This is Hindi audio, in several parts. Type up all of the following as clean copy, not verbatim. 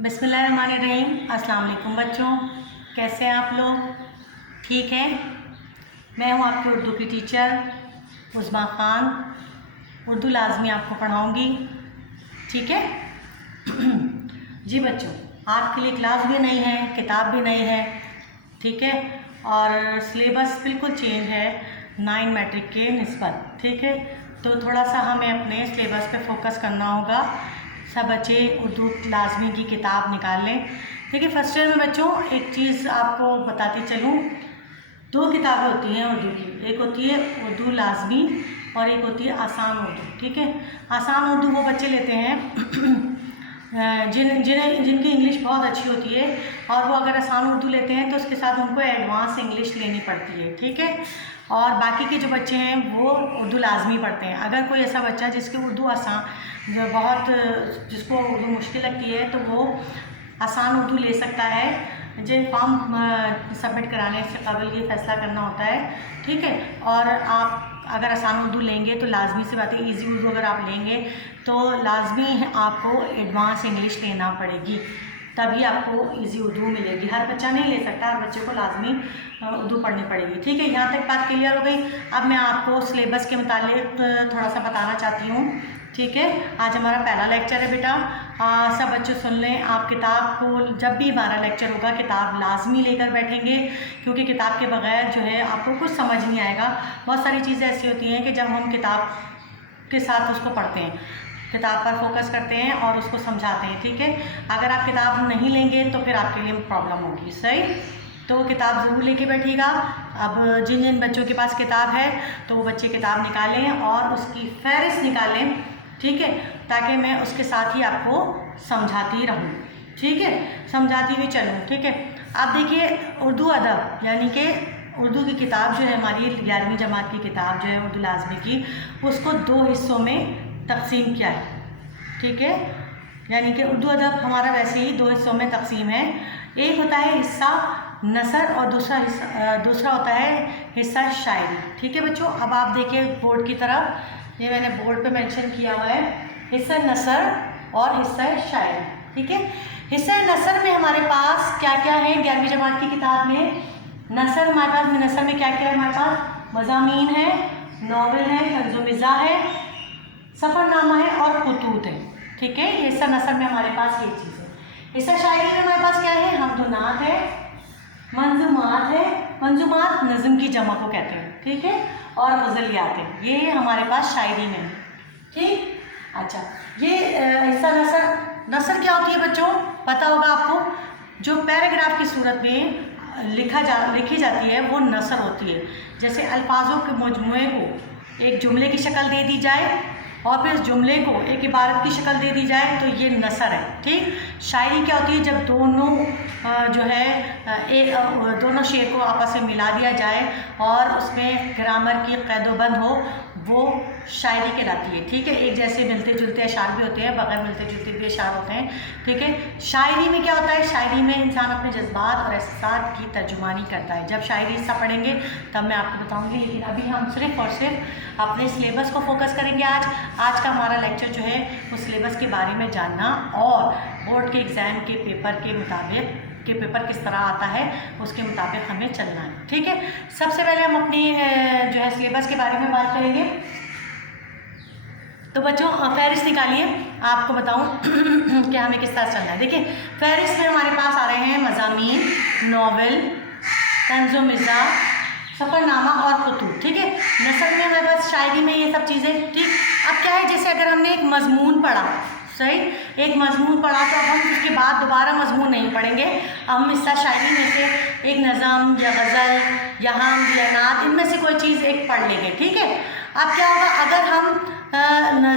बिस्मिल्लाहिर्रहमानिर्रहीम। अस्सलाम वालेकुम बच्चों, कैसे हैं आप लोग? ठीक हैं। मैं हूं आपकी उर्दू की टीचर उस्मा ख़ान। उर्दू लाजमी आपको पढ़ाऊंगी, ठीक है? जी बच्चों, आपके लिए क्लास भी नहीं है, किताब भी नहीं है, ठीक है? और सिलेबस बिल्कुल चेंज है 9 मैट्रिक के निस्बत, ठीक है? तो थोड़ा सा हमें अपने सिलेबस पे फोकस करना होगा। सब बच्चे उर्दू लाजमी की किताब निकाल लें। देखिए फर्स्ट ईयर में बच्चों एक चीज़ आपको बताती चलूँ, 2 किताबें होती हैं उर्दू की। एक होती है उर्दू लाजमी और एक होती है आसान उर्दू, ठीक है? आसान उर्दू वो बच्चे लेते हैं जिनकी इंग्लिश बहुत अच्छी होती है, और वो अगर आसान उर्दू लेते हैं तो उसके साथ उनको एडवांस इंग्लिश लेनी पड़ती है, ठीक है? और बाकी के जो बच्चे हैं वो उर्दू लाजमी पढ़ते हैं। अगर कोई ऐसा बच्चा जिसकी उर्दू आसान जो बहुत जिसको उर्दू मुश्किल लगती है तो वो आसान उर्दू ले सकता है। जिन फॉर्म सबमिट कराने से कबल ये फैसला करना होता है, ठीक है? और आप अगर आसान उर्दू लेंगे तो लाजमी सी बात है, ईजी उर्दू अगर आप लेंगे तो लाजमी आपको एडवांस इंग्लिश लेना पड़ेगी, तभी आपको इजी उर्दू मिलेगी। हर बच्चा नहीं ले सकता, हर बच्चे को लाजमी उर्दू पढ़नी पड़ेगी, ठीक है? यहाँ तक बात क्लियर हो गई। अब मैं आपको सिलेबस के मुतालिक थोड़ा सा बताना चाहती हूँ, ठीक है? आज हमारा पहला लेक्चर है बेटा। सब बच्चे सुन लें। आप किताब को जब भी हमारा लेक्चर होगा किताब लाजमी लेकर बैठेंगे, क्योंकि किताब के बगैर जो है आपको कुछ समझ नहीं आएगा। बहुत सारी चीज़ें ऐसी होती हैं कि जब हम किताब के साथ उसको पढ़ते हैं, किताब पर फोकस करते हैं और उसको समझाते हैं, ठीक है? अगर आप किताब नहीं लेंगे तो फिर आपके लिए प्रॉब्लम होगी, सही? तो किताब ज़रूर लेके बैठिएगा। अब जिन जिन बच्चों के पास किताब है तो वो बच्चे किताब निकालें और उसकी फहरिस्त निकालें, ठीक है? ताकि मैं उसके साथ ही आपको समझाती रहूं, ठीक है? समझाती हुई चलूं, ठीक है? आप देखिए उर्दू अदब यानी कि उर्दू की किताब जो है हमारी 11वीं जमात की किताब जो है उर्दू लाजमी की, उसको 2 हिस्सों में तकसीम किया है, ठीक है? यानी कि उर्दू अदब हमारा वैसे ही 2 हिस्सों में तकसीम है। एक होता है हिस्सा नसर और दूसरा होता है हिस्सा शायरी, ठीक है बच्चों? अब आप देखिए बोर्ड की तरफ, ये मैंने बोर्ड पे मेंशन किया हुआ है, हिस्सा नसर और हिस्सा शायरी, ठीक है? हिस्सा नसर में हमारे पास क्या क्या है 11वीं जमात की किताब में? नसर हमारे पास में, नसर में क्या क्या है हमारे पास? मज़ामीन है, नावल है, तंज़ो-मिज़ाह है, सफ़रनामा है और खुतूत है, ठीक है? ये हिस्सा नसर में हमारे पास ये चीज़ है। हिस्सा शायरी में हमारे पास क्या है? हमदुनात है, मंजूमात है, मंजूमात नज़म की जमा को कहते हैं, ठीक है? और गज़लियात है, ये हमारे पास शायरी में है, ठीक? अच्छा, ये हिस्सा नसर क्या होती है बच्चों? पता होगा आपको, जो पैराग्राफ की सूरत में लिखी जाती है वो नसर होती है। जैसे अल्फाजों के मजमूए को एक जुमले की शक्ल दे दी जाए और फिर जुमले को एक इबारत की शक्ल दे दी जाए तो ये नसर है, ठीक? शायरी क्या होती है? जब दोनों जो है दोनों शेर को आपस में मिला दिया जाए और उसमें ग्रामर की क़ैद-ओ-बंद हो, वो शायरी कहलाती है, ठीक है? एक जैसे मिलते जुलते अशार भी होते हैं, बगैर मिलते जुलते भी अशार होते हैं, ठीक है? शायरी में क्या होता है? शायरी में इंसान अपने जज्बात और एहसास की तर्जुमानी करता है। जब शायरी हिस्सा पढ़ेंगे तब मैं आपको बताऊंगी, लेकिन अभी हम सिर्फ और सिर्फ अपने सिलेबस को फोकस करेंगे। आज का हमारा लेक्चर जो है वो सिलेबस के बारे में जानना और बोर्ड के एग्ज़ाम के पेपर के मुताबिक पेपर किस तरह आता है उसके मुताबिक हमें चलना है, ठीक है? सबसे पहले हम अपनी जो है सिलेबस के बारे में बात करेंगे। तो बच्चों फहरिस्त निकालिए, आपको बताऊं कि हमें किस तरह चलना है। देखिए फहरिस्त में हमारे पास आ रहे हैं मज़ामीन, नावल, तंज़ो-मिज़ाह, सफ़रनामा और खुतूत, ठीक है? नसर में हमारे पास शायरी में ये सब चीज़ें, ठीक? अब क्या है, जैसे अगर हमने एक मजमून पढ़ा, सही, एक मजमून पढ़ा तो अब हम उसके बाद दोबारा मजमून नहीं पढ़ेंगे। हम हिस्सा शायरी में से एक नज़म या गज़ल या हम या नात, इनमें से कोई चीज़ एक पढ़ लेंगे, ठीक है? अब क्या होगा, अगर हम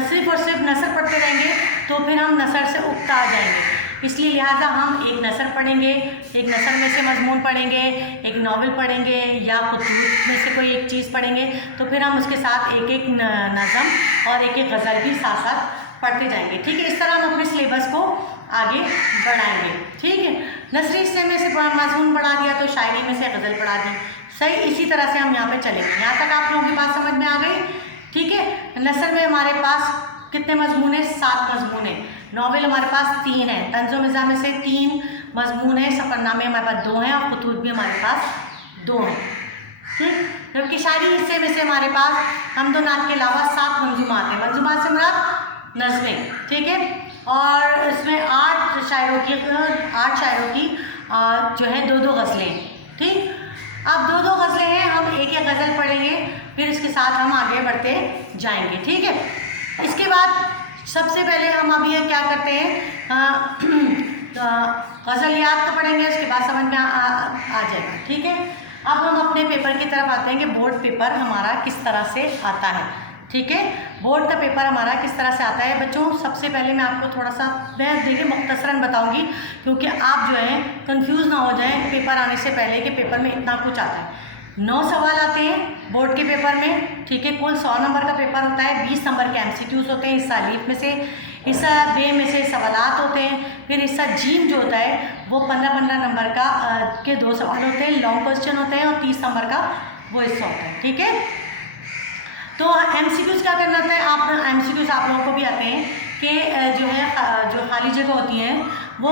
सिर्फ और सिर्फ नसर पढ़ते रहेंगे तो फिर हम नसर से उकता आ जाएंगे। इसलिए लिहाजा हम एक नसर पढ़ेंगे, एक नसर में से मजमून पढ़ेंगे, एक नावल पढ़ेंगे या खुतूत में से कोई एक चीज़ पढ़ेंगे, तो फिर हम उसके साथ एक एक नज़म और एक एक गज़ल भी साथ साथ पढ़ते जाएंगे, ठीक है? इस तरह हम अपने सिलेबस को आगे बढ़ाएंगे, ठीक है? नसरी हिस्से में से मजमून पढ़ा दिया तो शायरी में से गज़ल पढ़ा दी, सही? इसी तरह से हम यहाँ पे चलेंगे। यहाँ तक आप लोगों की बात समझ में आ गई, ठीक है? नसर में हमारे पास कितने मजमून है? 7 मजमून है। नावल हमारे पास 3 है, तंज़ो मिज़ाह में से 3 मज़मून है, सफ़रनामे हमारे पास 2 हैं और खुतूत भी हमारे पास 2 हैं। ठीक, जबकि शायरी हिस्से में से हमारे पास हमदो नात के अलावा 7 मंजूमात हैं। मंजूमात से मुराद नज़में, ठीक है, और इसमें 8 शायरों की जो है 2-2 गज़लें। ठीक, अब 2-2 गज़लें हैं, हम एक एक गज़ल पढ़ेंगे, फिर इसके साथ हम आगे बढ़ते जाएंगे। ठीक है, इसके बाद सबसे पहले हम अभी क्या करते हैं, गज़ल याद तो पढ़ेंगे, उसके बाद समझ में आ जाएगा। ठीक है, अब हम अपने पेपर की तरफ आते हैं कि बोर्ड पेपर हमारा किस तरह से आता है। ठीक है, बोर्ड का पेपर हमारा किस तरह से आता है बच्चों। सबसे पहले मैं आपको थोड़ा सा देखिए मुख्तसरन बताऊंगी, क्योंकि आप जो है कंफ्यूज ना हो जाएं पेपर आने से पहले कि पेपर में इतना कुछ आता है। 9 सवाल आते हैं बोर्ड के पेपर में। ठीक है, कुल 100 नंबर का पेपर होता है, 20 नंबर के MCQs होते हैं, हिस्सा अलीफ में से, हिस्सा बे में से सवालात होते हैं, फिर हिस्सा जीम जो होता है वो 15-15 नंबर का के 2 सवाल होते हैं, लॉन्ग क्वेश्चन होते हैं, और 30 नंबर का वो हिस्सा होता है। ठीक है, तो MCQs क्या करना होता है, आप MCQs आप लोगों को भी आते हैं कि जो खाली जगह होती हैं वो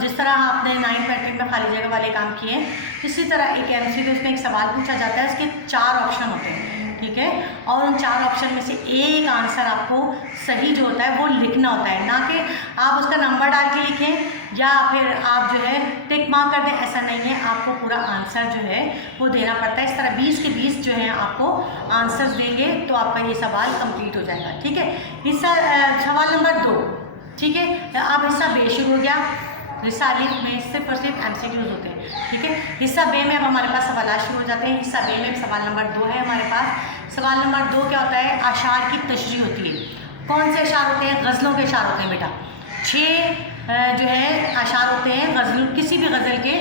जिस तरह आपने 9th मैट्रिक में खाली जगह वाले काम किए हैं, इसी तरह एक MCQs में एक सवाल पूछा जाता है, इसके 4 ऑप्शन होते हैं। ठीक है, और उन 4 ऑप्शन में से एक आंसर आपको सही जो होता है वो लिखना होता है, ना कि आप उसका नंबर डाल के लिखें या फिर आप जो है टिक मार्क कर दें, ऐसा नहीं है, आपको पूरा आंसर जो है वो देना पड़ता है। इस तरह 20 के 20 जो है आपको आंसर्स देंगे तो आपका ये सवाल कंप्लीट हो जाएगा। ठीक है, हिस्सा सवाल नंबर 2। ठीक है, अब हिस्सा बे शुरू हो गया। हिस्सा अलीफ में सिर्फ और सिर्फ MCQs होते हैं। ठीक है, हिस्सा बे में अब हमारे पास सवाल शुरू हो जाते हैं। हिस्सा बे में सवाल नंबर 2 है हमारे पास। सवाल नंबर 2 क्या होता है, अशार की तशरीह होती है। कौन से अशार होते हैं, गज़लों के अशार होते हैं बेटा। 6 जो है अशार होते हैं, गज़ल किसी भी गज़ल के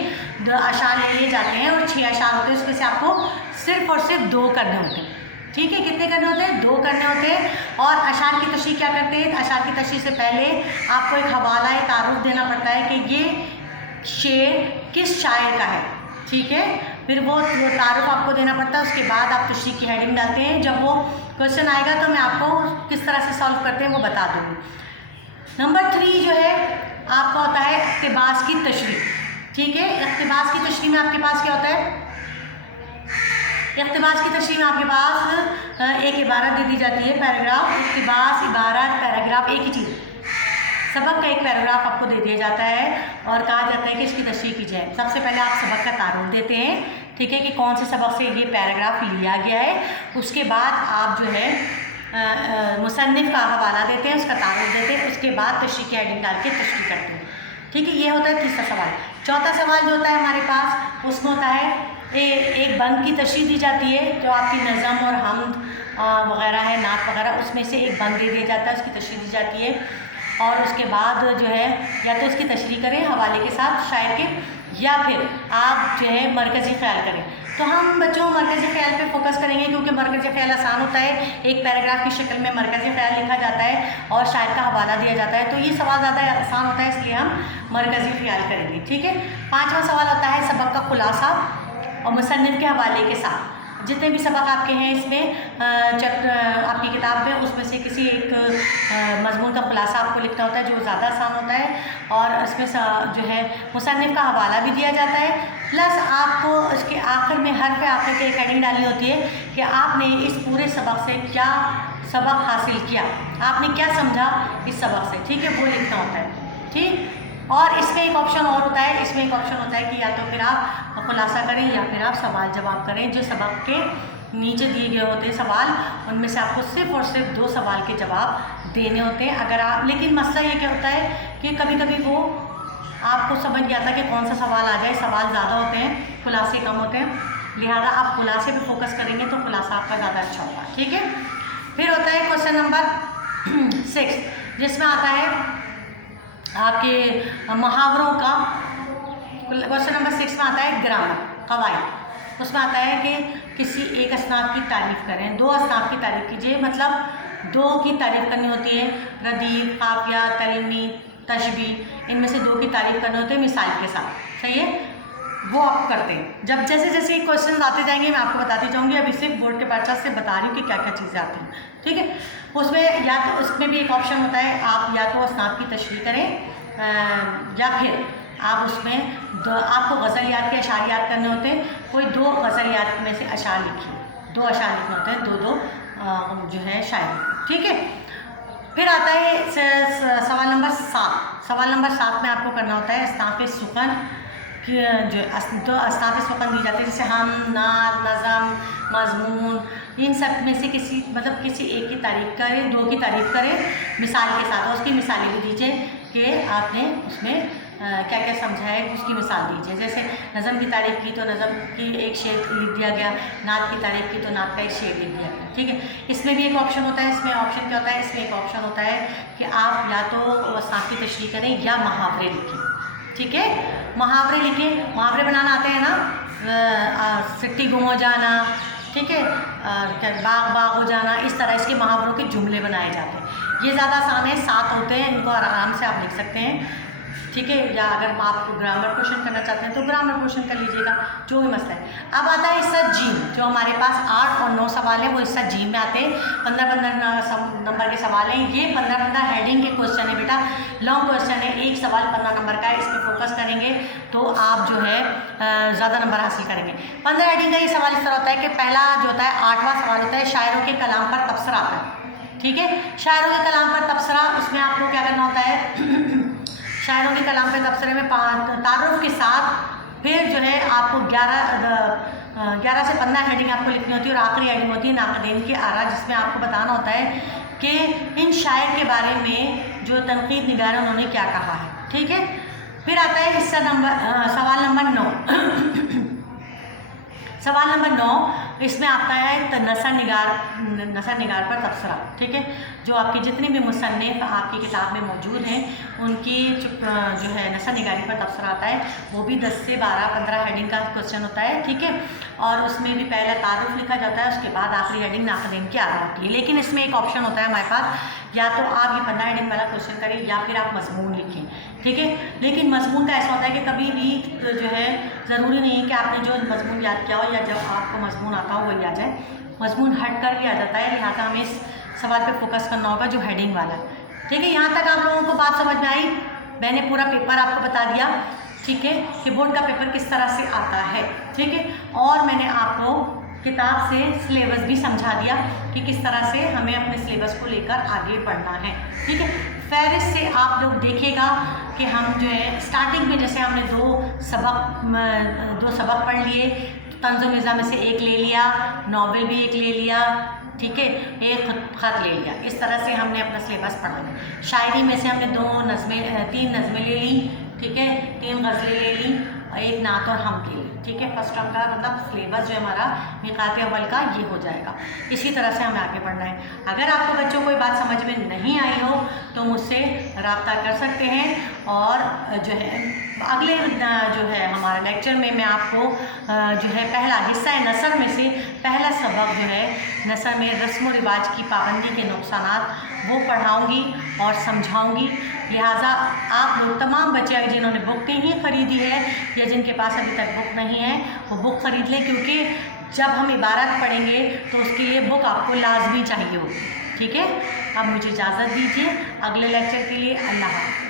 अशार ले लिए जाते हैं और 6 अशार होते हैं, उसमें से आपको सिर्फ और सिर्फ 2 करने होते हैं। ठीक है, कितने करने होते हैं, 2 करने होते हैं। और अशार की तशरीह क्या करते हैं, अशार की तशरीह से पहले आपको एक हवाला तारुफ देना पड़ता है कि ये शेर किस शायर का है। ठीक है, फिर वो तारुफ आपको देना पड़ता है, उसके बाद आप तशरीह की हेडिंग डालते हैं। जब वो क्वेश्चन आएगा तो मैं आपको किस तरह से सॉल्व करते हैं वो बता दूँगी। नंबर 3 जो है आपका होता है इक़्तिबास की तशरीह। ठीक है, इक़्तिबास की तशरीह में आपके पास क्या होता है, इक़्तिबास की तशरीह में आपके पास एक इबारत दे दी जाती है, पैराग्राफ। इक़्तिबास, इबारत, पैराग्राफ एक ही चीज़, सबक का एक पैराग्राफ आपको दे दिया जाता है और कहा जाता है कि इसकी तशरीह की जाए। सबसे पहले आप सबक का तारुफ देते हैं, ठीक है, कि कौन से सबक से ये पैराग्राफ लिया गया है। उसके बाद आप जो है मुसन्निफ़ का हवाला देते हैं, उसका तारुफ देते हैं, उसके बाद तशरीह की हेडिंग डाल के तशरीह करते हैं। ठीक है, ये होता है तीसरा सवाल। चौथा सवाल जो होता है हमारे पास, उसमें होता है एक बंद की तशरीह दी जाती है, जो आपकी नज़म और हमद वग़ैरह है, नात वग़ैरह, उसमें से एक बंद दे दिया जाता है, उसकी तशरीह दी जाती है। और उसके बाद जो है या तो उसकी तशरीह करें हवाले के साथ शायर के, या फिर आप जो है मरकज़ी ख़्याल करें। तो हम बच्चों मरकज़ी ख़्याल पे फोकस करेंगे, क्योंकि मरकज़ी ख़्याल आसान होता है। एक पैराग्राफ की शक्ल में मरकज़ी ख़्याल लिखा जाता है और शायर का हवाला दिया जाता है, तो ये सवाल ज़्यादा आसान होता है, इसलिए हम मरकज़ी ख़्याल करेंगे। ठीक है, 5वां सवाल होता है सबक का खुलासा और मुसन्निफ़ के हवाले के साथ। जितने भी सबक आपके हैं इसमें आपकी किताब में, उसमें से किसी एक मज़मून का खुलासा आपको लिखना होता है, जो ज़्यादा आसान होता है। और इसमें जो है मुसन्निफ़ का हवाला भी दिया जाता है, प्लस आपको इसके आखिर में हर पे आखिर पे एक हेडिंग डालनी होती है कि आपने इस पूरे सबक से क्या सबक हासिल किया, आपने क्या समझा इस सबक से। ठीक है, वो लिखना होता है। ठीक, और इसमें एक ऑप्शन और होता है, इसमें एक ऑप्शन होता है कि या तो फिर आप खुलासा करें या फिर आप सवाल जवाब करें। जो सबक के नीचे दिए गए होते हैं सवाल, उनमें से आपको सिर्फ और सिर्फ 2 सवाल के जवाब देने होते हैं। अगर आप, लेकिन मसला ये क्या होता है कि कभी कभी वो आपको समझ नहीं आता कि कौन सा सवाल आ जाए, सवाल ज़्यादा होते हैं, खुलासे कम होते हैं, लिहाजा आप खुलासे पे फोकस करेंगे तो खुलासा आपका ज़्यादा अच्छा होगा। ठीक है, फिर होता है क्वेश्चन नंबर 6, जिसमें आता है आपके मुहावरों का। क्वेश्चन नंबर 6 में आता है ग्रामर, कवायद। उसमें आता है कि किसी एक असनाफ की तारीफ़ करें, 2 असनाफ की तारीफ़ कीजिए, मतलब 2 की तारीफ़ करनी होती है, रदीफ़, काफ़िया, तलमी, तशबीह, इनमें से 2 की तारीफ़ करनी होती है मिसाल के साथ। सही है, वो आप करते हैं। जब जैसे जैसे क्वेश्चन आते जाएंगे मैं आपको बताती जाऊँगी। अभी सिर्फ बोर्ड के पर्चा से बता रही हूँ कि क्या क्या चीज़ें आती हैं, ठीक है। उसमें या तो उसमें भी एक ऑप्शन होता है, आप या तो अस्नाफ की तशरीह करें या फिर आप उसमें आपको गज़ल याद के अशार याद करने होते हैं। कोई 2 गज़ल याद में से अशार लिखिए, 2 अशार लिखने होते हैं, 2 जो है शायरी, ठीक है। फिर आता है सवाल नंबर 7। सवाल नंबर 7 में आपको करना होता है अस्नाफ़े सुकन कि जो अस्नाफ़े सुकन दी जाती है, जैसे हम, नात, नज़म, मज़मून, इन सब में से किसी मतलब किसी एक की तारीफ़ करें, 2 की तारीफ़ करें मिसाल के साथ। उसकी मिसालें भी दीजिए कि आपने उसमें क्या क्या समझा है, उसकी मिसाल दीजिए। जैसे नज़म की तारीफ़ की तो नज़म की एक शेर लिख दिया गया, नात की तारीफ़ की तो नात का एक शेर लिख दिया गया, ठीक है। इसमें भी एक ऑप्शन होता है। इसमें ऑप्शन क्या होता है, इसमें एक ऑप्शन होता है कि आप या तो अस्नाफ़ की तशरीह करें या मुहावरे लिखें, ठीक है। मुहावरे लिखें, मुहावरे बनाना आते हैं ना, सिट्टी गुम हो जाना, ठीक है, बाग बाग हो जाना, इस तरह इसके मुहावरों के जुमले बनाए जाते हैं। ये ज़्यादा आसान है, 7 होते हैं, इनको आराम से आप लिख सकते हैं, ठीक है। या अगर आप ग्रामर क्वेश्चन करना चाहते हैं तो ग्रामर क्वेश्चन कर लीजिएगा, जो भी मसला है। अब आता है हिस्सा जीम, जो हमारे पास 8 और 9 सवाल है, वो हिस्सा जीम में आते हैं। 15-15 नंबर के सवाल हैं। ये 15-15 हेडिंग के क्वेश्चन है बेटा, लॉन्ग क्वेश्चन है, एक सवाल 15 नंबर का है। इस पर फोकस करेंगे तो आप जो है ज़्यादा नंबर हासिल करेंगे। 15 हेडिंग का ये सवाल इस तरह होता है कि पहला जो होता है 8वां सवाल होता है शायरों के कलाम पर तबसरा आता है, ठीक है। शायरों के कलाम पर तबसरा, उसमें आपको क्या करना होता है शायरों के कलाम पे तबसरे में तारुफ के साथ फिर जो है आपको 11 से 15 हेडिंग आपको लिखनी होती है और आखिरी हेडिंग होती है नाक़दीन की आरा, जिसमें आपको बताना होता है कि इन शायर के बारे में जो तनकीद निगार उन्होंने क्या कहा है, ठीक है। फिर आता है हिस्सा सवाल नंबर 9। सवाल नंबर 9, इसमें आता है नसर निगार पर तबसरा, ठीक है। जो आपके जितने भी मुसन्निफ़ आपकी किताब में मौजूद हैं उनकी जो है नसर निगारी पर तबसरा आता है। वो भी 10 से 12-15 हेडिंग का क्वेश्चन होता है, ठीक है। और उसमें भी पहला तारुफ लिखा जाता है, उसके बाद आखिरी हेडिंग नाक़दीन की आरा होती है। लेकिन इसमें एक ऑप्शन होता है हमारे पास, या तो आप ये 15 हेडिंग वाला क्वेश्चन करें या फिर आप मज़मून लिखें, ठीक है। लेकिन मज़मून का ऐसा होता है कि कभी भी जो है ज़रूरी नहीं है कि आपने जो मज़मून याद किया हो या जब आपको मज़मून आता हो वही आ जाए, मज़मून हट कर भी आ जाता है। लिहाजा हमें इस सवाल पे फोकस करना होगा जो हेडिंग वाला, ठीक है। यहाँ तक आप लोगों को बात समझ में आई? मैंने पूरा पेपर आपको बता दिया, ठीक है, कि बोर्ड का पेपर किस तरह से आता है, ठीक है। और मैंने आपको किताब से सिलेबस भी समझा दिया कि किस तरह से हमें अपने सिलेबस को लेकर आगे बढ़ना है, ठीक है। फहरिस्त से आप लोग देखिएगा कि हम जो है स्टार्टिंग में जैसे हमने 2 सबक पढ़ लिए, तंज़ो-मिज़ा में से एक ले लिया, नावल भी एक ले लिया, ठीक है, एक ख़त ले लिया। इस तरह से हमने अपना सिलेबस पढ़ा। शायरी में से हमने 3 नज़में ले ली, ठीक है, 3 गज़लें ले ली, एक नात और हम ले ली, ठीक है। फर्स्ट टर्म का मतलब सिलेबस जो हमारा मिक़ात अव्वल का ये हो जाएगा। इसी तरह से हमें आगे बढ़ना है। अगर आपको बच्चों कोई बात समझ में नहीं आई हो तो मुझसे रब्ता कर सकते हैं, और जो है अगले जो है हमारे लेक्चर में मैं आपको जो है पहला हिस्सा है नसर में से पहला सबक जो है नसर में रस्म व रिवाज की पाबंदी के नुकसानात वो पढ़ाऊँगी और समझाऊँगी। लिहाजा आप लोग तमाम बच्चे जिन्होंने बुक नहीं ख़रीदी है या जिनके पास अभी तक बुक नहीं है वो बुक ख़रीद लें, क्योंकि जब हम इबारत पढ़ेंगे तो उसके लिए बुक आपको लाजमी चाहिए होगी, ठीक है। अब मुझे इजाज़त दीजिए अगले लेक्चर के लिए। अल्लाह हाफ़िज़।